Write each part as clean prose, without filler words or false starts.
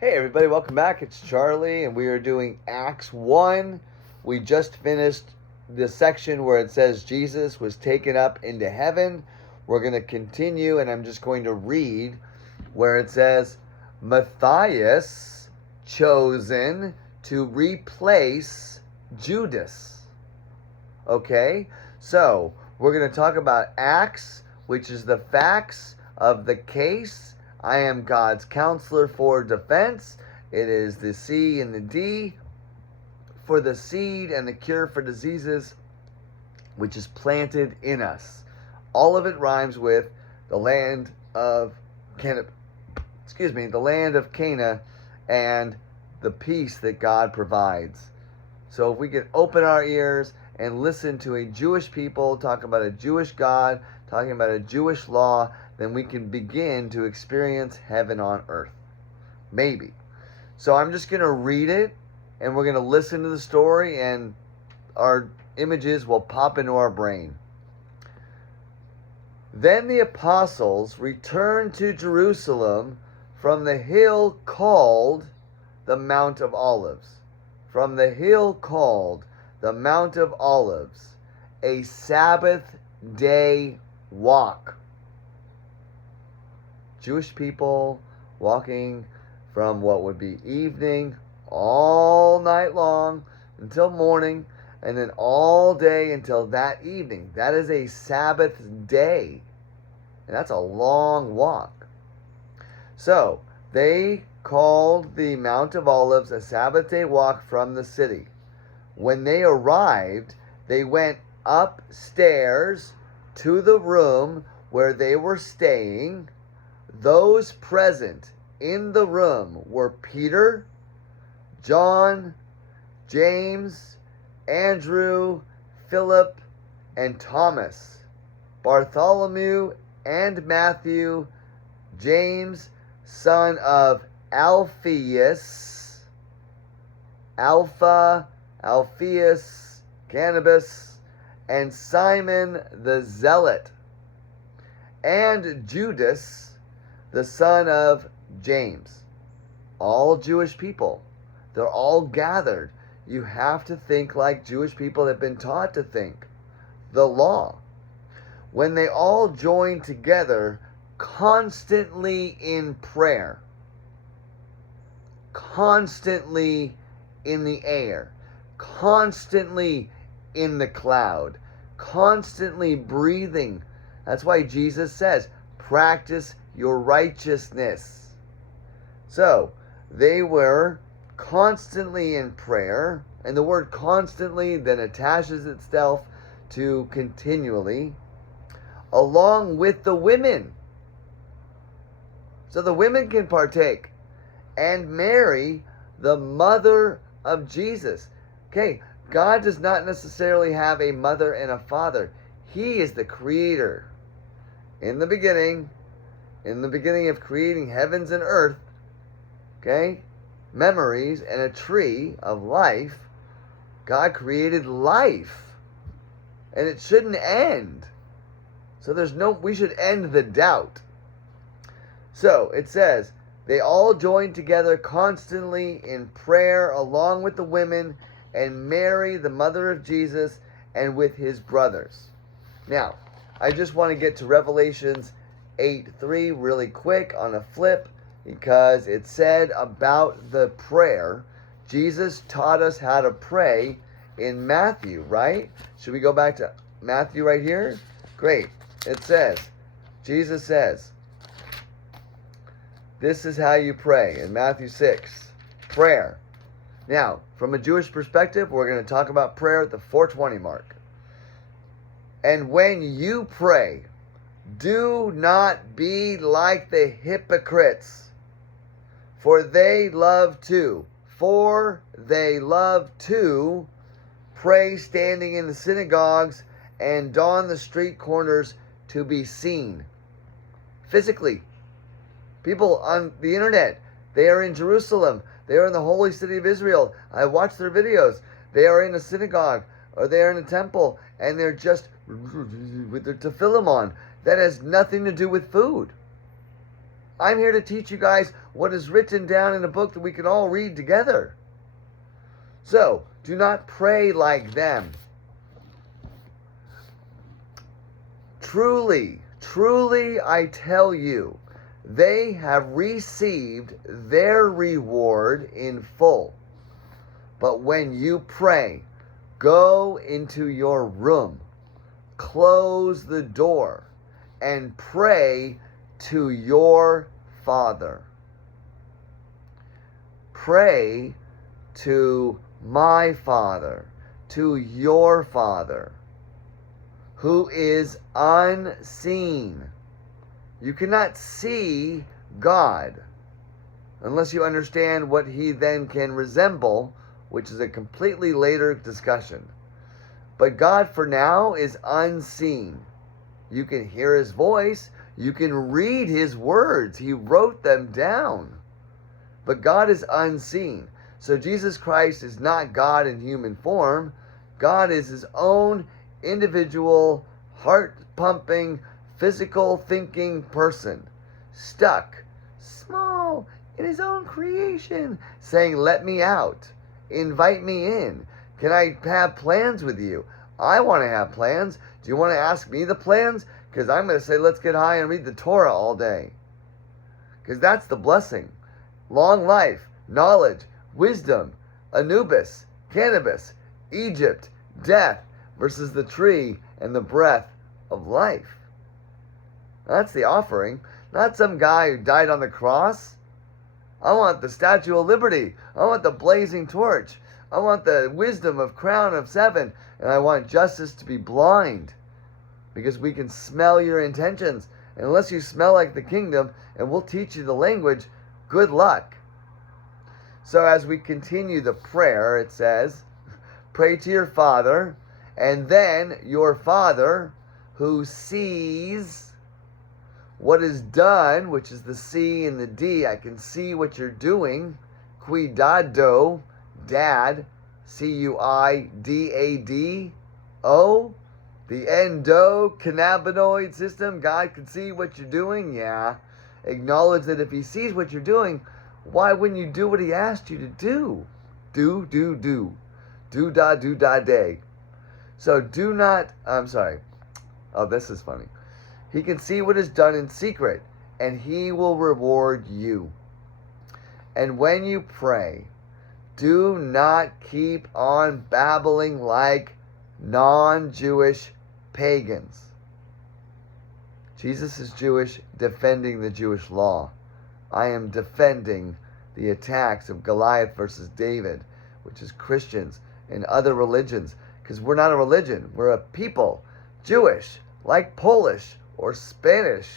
Hey everybody, welcome back. It's Charlie and we are doing Acts 1. We just finished the section where it says Jesus was taken up into heaven. We're going to continue and I'm just going to read where it says Matthias chosen to replace Judas. Okay? So, we're going to talk about Acts, which is the facts of the case. I am God's counselor for defense. It is the C and the D for the seed and the cure for diseases, which is planted in us. All of it rhymes with the land of Cana, the land of Cana, and the peace that God provides. So if we can open our ears and listen to a Jewish people talk about a Jewish God, talking about a Jewish law, then we can begin to experience heaven on earth. Maybe. So I'm just going to read it, and we're going to listen to the story, and our images will pop into our brain. Then the apostles returned to Jerusalem from the hill called the Mount of Olives. From the hill called the Mount of Olives, a Sabbath day walk. Jewish people walking from what would be evening all night long until morning, and then all day until that evening. That is a Sabbath day. And that's a long walk. So, they called the Mount of Olives a Sabbath day walk from the city. When they arrived, they went upstairs to the room where they were staying. Those present in the room were Peter, John, James, Andrew, Philip, and Thomas, Bartholomew and Matthew, James, son of Alphaeus, Cannabis, and Simon the Zealot, and Judas, the son of James. All Jewish people. They're all gathered. You have to think like Jewish people have been taught to think. The law. When they all joined together, constantly in prayer. Constantly in the air. Constantly in the cloud. Constantly breathing. That's why Jesus says, practice your righteousness. So, they were constantly in prayer, and the word constantly then attaches itself to continually, along with the women. So the women can partake. And Mary, the mother of Jesus. Okay, God does not necessarily have a mother and a father. He is the creator. In the beginning of creating heavens and earth, okay, memories and a tree of life, God created life. And it shouldn't end. So we should end the doubt. So it says, they all joined together constantly in prayer along with the women and Mary, the mother of Jesus, and with his brothers. Now, I just want to get to Revelations 8:3 really quick on a flip, because it said about the prayer. Jesus taught us how to pray in Matthew, right? Should we go back to Matthew right here? Great. It says, Jesus says, this is how you pray in Matthew 6. Prayer. Now, from a Jewish perspective, we're going to talk about prayer at the 420 mark. And when you pray, do not be like the hypocrites, for they love to pray standing in the synagogues and on the street corners to be seen. Physically. People on the internet, they are in Jerusalem. They are in the holy city of Israel. I watch their videos. They are in a synagogue or they are in a temple and they're just with their tefillin on. That has nothing to do with food. I'm here to teach you guys what is written down in a book that we can all read together. So, do not pray like them. Truly, truly, I tell you, they have received their reward in full. But when you pray, go into your room, close the door, and pray to your Father. Pray to my Father, to your Father, who is unseen. You cannot see God unless you understand what he then can resemble, which is a completely later discussion. But God for now is unseen. You can hear his voice. You can read his words. He wrote them down. But God is unseen. So Jesus Christ is not God in human form. God is his own individual, heart-pumping, physical thinking person, stuck, small, in his own creation, saying, let me out. Invite me in. Can I have plans with you? I want to have plans. Do you want to ask me the plans? Because I'm going to say, let's get high and read the Torah all day. Because that's the blessing. Long life, knowledge, wisdom, Anubis, cannabis, Egypt, death, versus the tree and the breath of life. That's the offering. Not some guy who died on the cross. I want the Statue of Liberty. I want the blazing torch. I want the wisdom of crown of 7. And I want justice to be blind. Because we can smell your intentions. And unless you smell like the kingdom, and we'll teach you the language, good luck. So as we continue the prayer, it says, pray to your Father, and then your Father who sees what is done, which is the C and the D. I can see what you're doing. Cuidado, dad, C-U-I-D-A-D-O. The endocannabinoid system. God can see what you're doing. Yeah. Acknowledge that if he sees what you're doing, why wouldn't you do what he asked you to do? Do. Do-da-do-da-day. So do not, I'm sorry. Oh, this is funny. He can see what is done in secret, and he will reward you. And when you pray, do not keep on babbling like non-Jewish pagans. Jesus is Jewish, defending the Jewish law. I am defending the attacks of Goliath versus David, which is Christians and other religions. Because we're not a religion, we're a people. Jewish, like Polish or Spanish,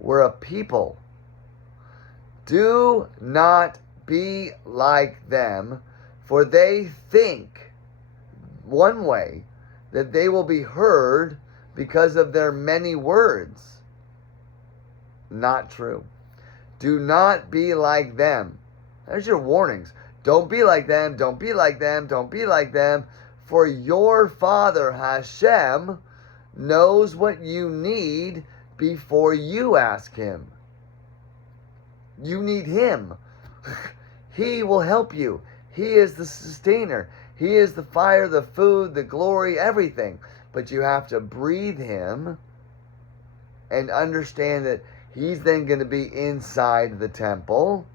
we're a people. Do not be like them, for they think one way, that they will be heard because of their many words. Not true. Do not be like them. There's your warnings. Don't be like them, don't be like them, don't be like them. For your Father Hashem knows what you need before you ask him. You need him. He will help you. He is the sustainer. He is the fire, the food, the glory, everything. But you have to breathe him and understand that he's then going to be inside the temple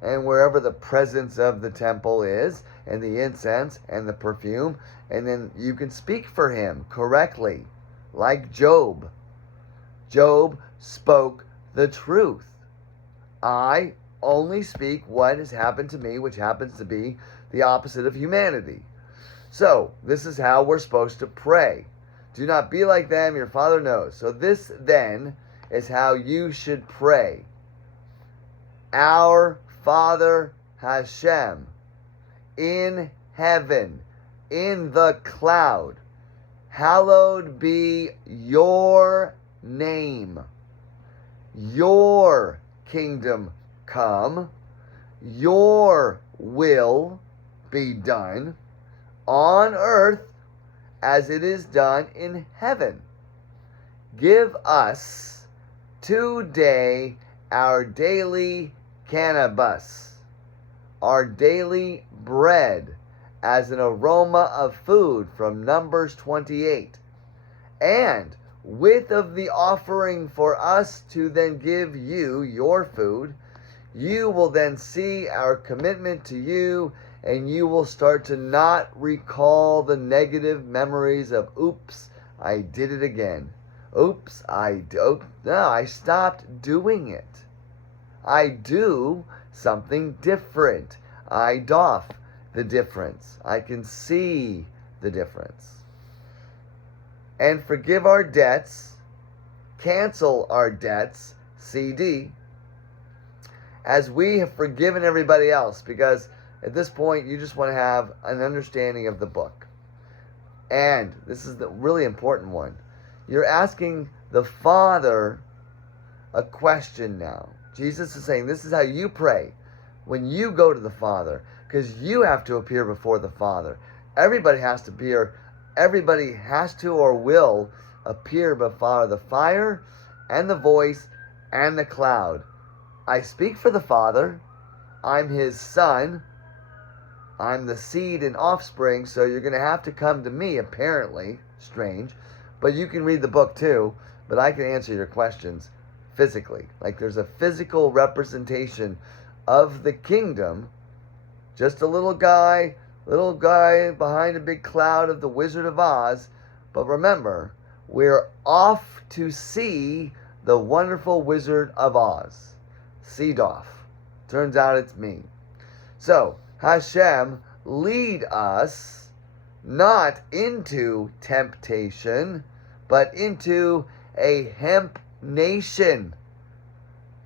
and wherever the presence of the temple is, and the incense and the perfume, and then you can speak for him correctly, like Job. Job spoke the truth. I only speak what has happened to me, which happens to be the opposite of humanity. So, this is how we're supposed to pray. Do not be like them, your Father knows. So this then is how you should pray. Our Father Hashem, in heaven, in the cloud, hallowed be your name. Your kingdom come, your will be done on earth as it is done in heaven. Give us today our daily cannabis, our daily bread, as an aroma of food, from Numbers 28. And with of the offering for us to then give you your food, you will then see our commitment to you, and you will start to not recall the negative memories of, oops, I did it again. Oops, I stopped doing it. I do something different. I doff the difference. I can see the difference. And forgive our debts, cancel our debts, CD, as we have forgiven everybody else, because at this point you just want to have an understanding of the book. And this is the really important one. You're asking the Father a question now. Jesus is saying this is how you pray when you go to the Father, because you have to appear before the Father. Everybody has to appear. Everybody has to or will appear before the fire and the voice and the cloud. I speak for the Father. I'm his son. I'm the seed and offspring, so you're going to have to come to me, apparently. Strange. But you can read the book too, but I can answer your questions physically. Like there's a physical representation of the kingdom. Just a little guy behind a big cloud of the Wizard of Oz. But remember, we're off to see the wonderful Wizard of Oz. Seedoff. Turns out it's me. So, Hashem, lead us not into temptation, but into a hemp nation.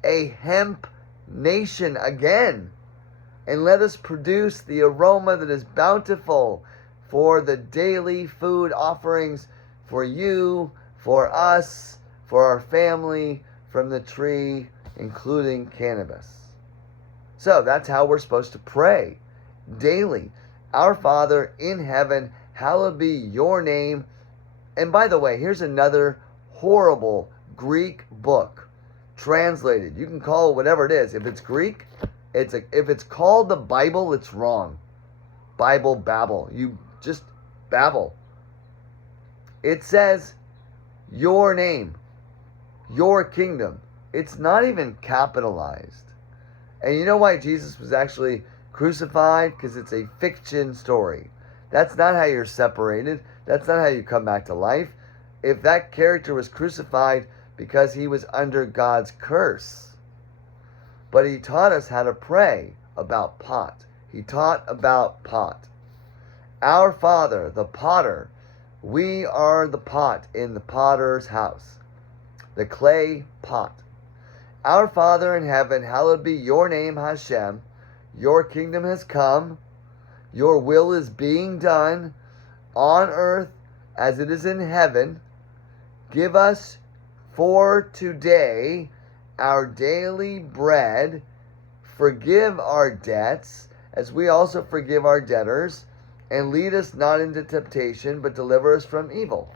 A hemp nation again. And let us produce the aroma that is bountiful for the daily food offerings for you, for us, for our family, from the tree, including cannabis. So that's how we're supposed to pray daily. Our Father in heaven, hallowed be your name. And by the way, here's another horrible Greek book translated. You can call it whatever it is. If it's Greek, if it's called the Bible, it's wrong. Bible babble. You just babble. It says your name, your kingdom. It's not even capitalized. And you know why Jesus was actually crucified? Because it's a fiction story. That's not how you're separated. That's not how you come back to life. If that character was crucified because he was under God's curse. But he taught us how to pray about pot. He taught about pot. Our Father, the potter, we are the pot in the potter's house. The clay pot. Our Father in heaven, hallowed be your name, Hashem. Your kingdom has come. Your will is being done on earth as it is in heaven. Give us for today our daily bread. Forgive our debts as we also forgive our debtors. And lead us not into temptation, but deliver us from evil.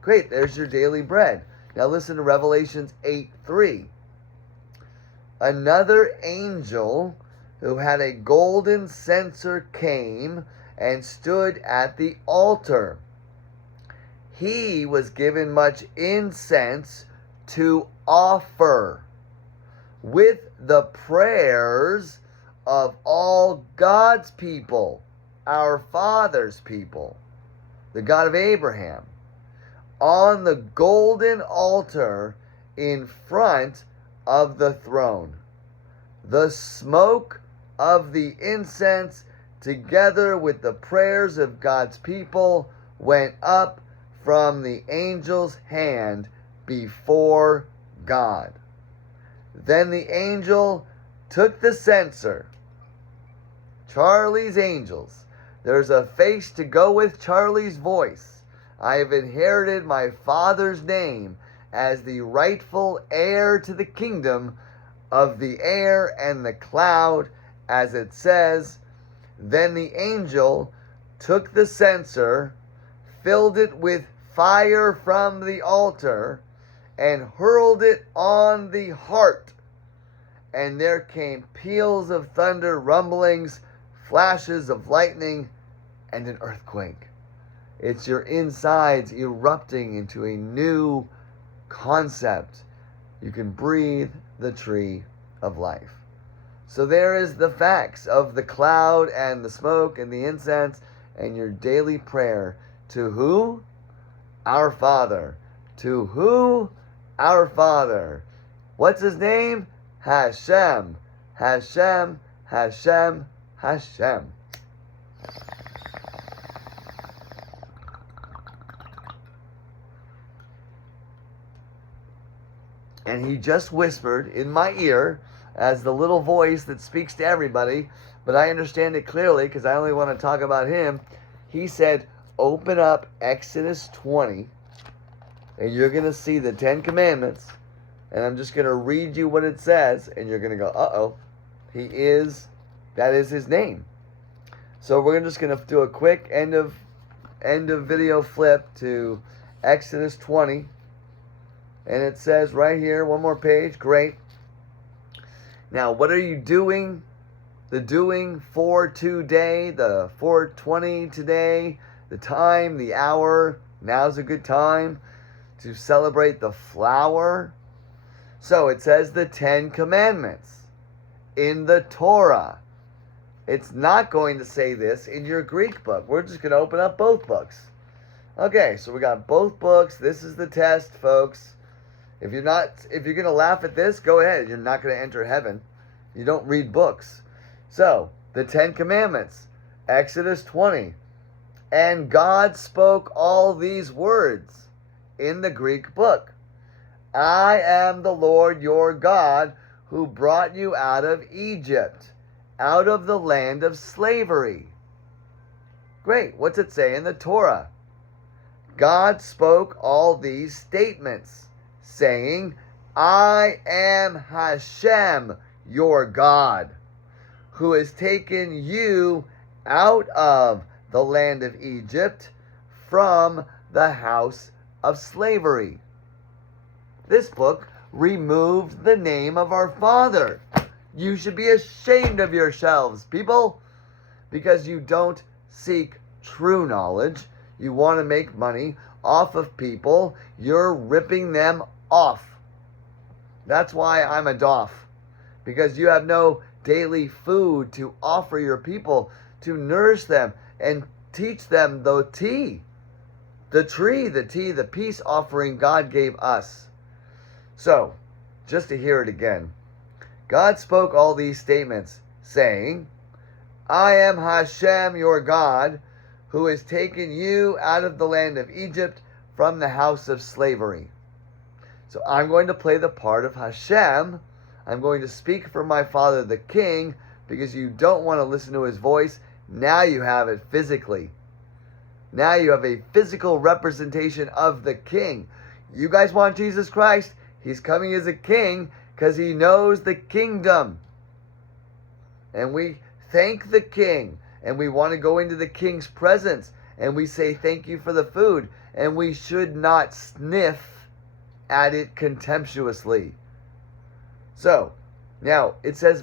Great, there's your daily bread. Now listen to Revelations 8:3. Another angel who had a golden censer came and stood at the altar. He was given much incense to offer with the prayers of all God's people, our Father's people, the God of Abraham, on the golden altar in front of the throne. The smoke of the incense, together with the prayers of God's people, went up from the angel's hand before God. Then the angel took the censer. Charlie's Angels. There's a face to go with Charlie's voice. I have inherited my father's name as the rightful heir to the kingdom of the air and the cloud, as it says. Then the angel took the censer, filled it with fire from the altar, and hurled it on the heart and there came peals of thunder, rumblings, flashes of lightning, and an earthquake. It's your insides erupting into a new concept. You can breathe the tree of life. So there is the facts of the cloud and the smoke and the incense and your daily prayer. To who? Our Father. To who? Our Father. What's his name? Hashem. Hashem. Hashem. Hashem. And he just whispered in my ear as the little voice that speaks to everybody, but I understand it clearly because I only want to talk about him. He said, open up Exodus 20, and you're going to see the 10 Commandments, and I'm just going to read you what it says, and you're going to go, uh-oh, that is his name. So we're just going to do a quick end of video flip to Exodus 20. And it says right here, one more page, great. Now, what are you doing? The doing for today, the 4:20 today, the time, the hour. Now's a good time to celebrate the flower. So it says the 10 Commandments in the Torah. It's not going to say this in your Greek book. We're just going to open up both books. Okay, so we got both books. This is the test, folks. If you're going to laugh at this, go ahead. You're not going to enter heaven. You don't read books. So, the 10 Commandments, Exodus 20. And God spoke all these words in the Greek book. I am the Lord your God who brought you out of Egypt, out of the land of slavery. Great. What's it say in the Torah? God spoke all these statements, saying, I am Hashem, your God, who has taken you out of the land of Egypt from the house of slavery. This book removed the name of our Father. You should be ashamed of yourselves, people, because you don't seek true knowledge. You want to make money off of people. You're ripping them off. That's why I'm a doff, because you have no daily food to offer your people to nourish them and teach them the tea, the peace offering God gave us. So, just to hear it again, God spoke all these statements, saying, I am Hashem your God, who has taken you out of the land of Egypt from the house of slavery. So I'm going to play the part of Hashem. I'm going to speak for my father the king, because you don't want to listen to his voice. Now you have it physically. Now you have a physical representation of the king. You guys want Jesus Christ? He's coming as a king because he knows the kingdom. And we thank the king. And we want to go into the king's presence. And we say thank you for the food. And we should not sniff at it contemptuously. So, now it says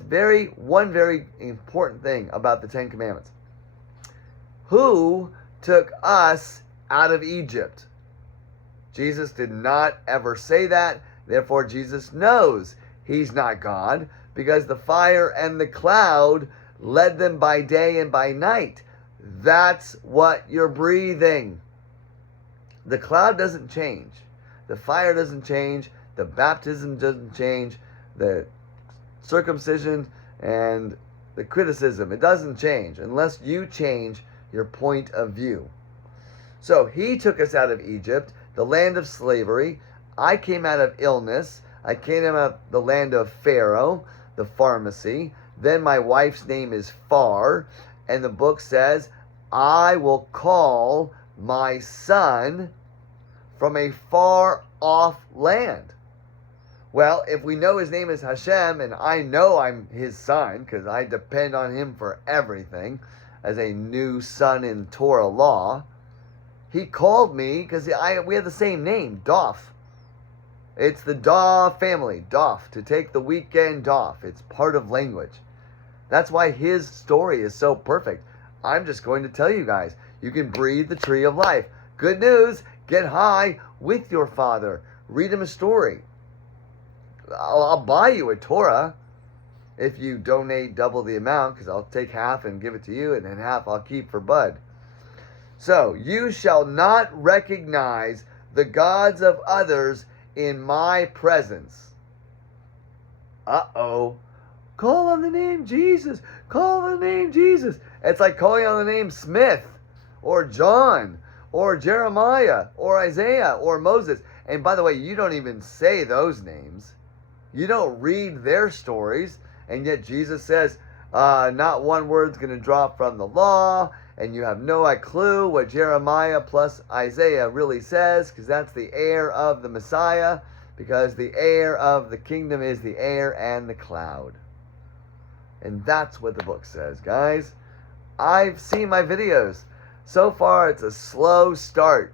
one very important thing about the 10 Commandments. Who took us out of Egypt? Jesus did not ever say that. Therefore, Jesus knows he's not God, because the fire and the cloud led them by day and by night. That's what you're breathing. The cloud doesn't change. The fire doesn't change. The baptism doesn't change. The circumcision and the criticism, it doesn't change unless you change your point of view. So he took us out of Egypt, the land of slavery. I came out of illness. I came out of the land of Pharaoh, the pharmacy. Then my wife's name is Far, and the book says, I will call my son from a far off land. Well, if we know his name is Hashem, and I know I'm his son, because I depend on him for everything, as a new son in Torah law, he called me, because we have the same name, Doff. It's the da family, doff, to take the weekend off. It's part of language. That's why his story is so perfect. I'm just going to tell you guys, you can breathe the tree of life. Good news, get high with your father. Read him a story. I'll buy you a Torah if you donate double the amount, because I'll take half and give it to you, and then half I'll keep for Bud. So, you shall not recognize the gods of others in my presence. Uh-oh. Call on the name Jesus. Call on the name Jesus. It's like calling on the name Smith or John or Jeremiah or Isaiah or Moses. And by the way, you don't even say those names. You don't read their stories. And yet Jesus says, not one word's going to drop from the law. And you have no clue what Jeremiah plus Isaiah really says, because that's the heir of the Messiah, because the heir of the kingdom is the air and the cloud. And that's what the book says, guys. I've seen my videos. So far, it's a slow start.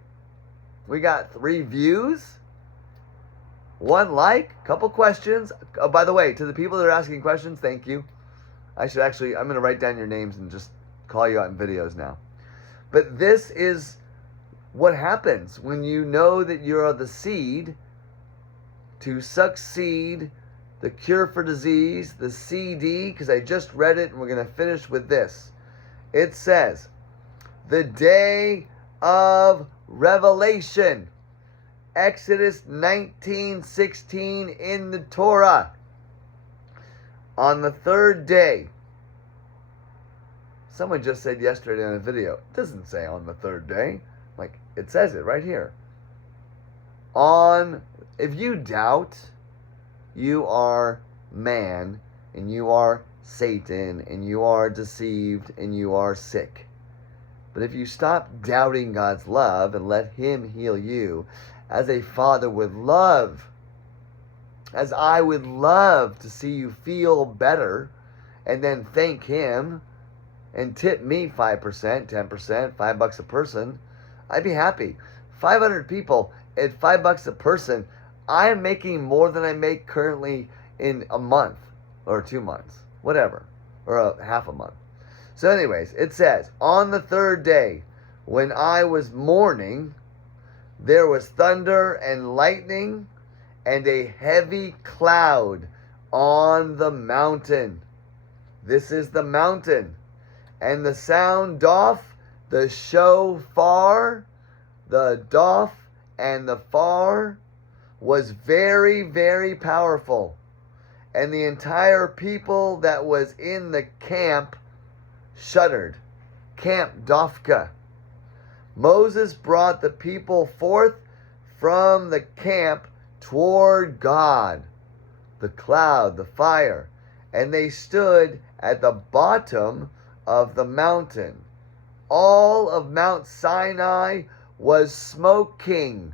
We got 3 views, 1 like, couple questions. Oh, by the way, to the people that are asking questions, thank you. I'm going to write down your names and just call you out in videos now. But this is what happens when you know that you're the seed to succeed, the cure for disease, the CD, because I just read it and we're going to finish with this. It says, the day of revelation. Exodus 19:16 in the Torah. On the 3rd day. Someone just said yesterday on a video, it doesn't say on the 3rd day. Like, it says it right here. If you doubt, you are man, and you are Satan, and you are deceived, and you are sick. But if you stop doubting God's love and let Him heal you, as a father would love, as I would love to see you feel better, and then thank Him, and tip me 5%, 10%, $5 a person, I'd be happy. 500 people at $5 a person, I am making more than I make currently in a month or 2 months, whatever, or a half a month. So anyways, it says, on the 3rd day, when I was mourning, there was thunder and lightning and a heavy cloud on the mountain. This is the mountain. And the sound doff, the shofar, the doff and the far was very, very powerful. And the entire people that was in the camp shuddered. Camp Dofka. Moses brought the people forth from the camp toward God, the cloud, the fire, and they stood at the bottom of the mountain. All of Mount Sinai was smoking.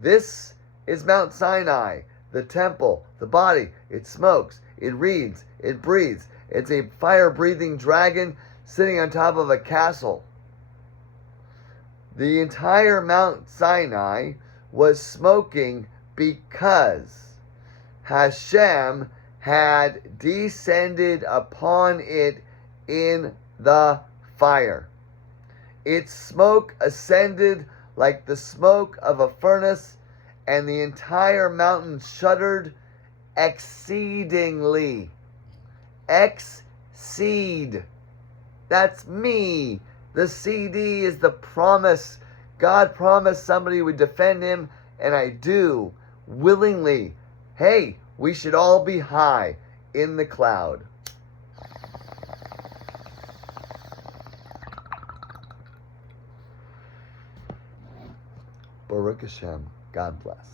This is Mount Sinai, the temple, the body. It smokes, it reads, it breathes. It's a fire-breathing dragon sitting on top of a castle. The entire Mount Sinai was smoking because Hashem had descended upon it in the fire. Its smoke ascended like the smoke of a furnace, and the entire mountain shuddered exceedingly. Exceed. That's me. The CD is the promise. God promised somebody would defend him, and I do, willingly. Hey, we should all be high in the cloud. Baruch Hashem. God bless.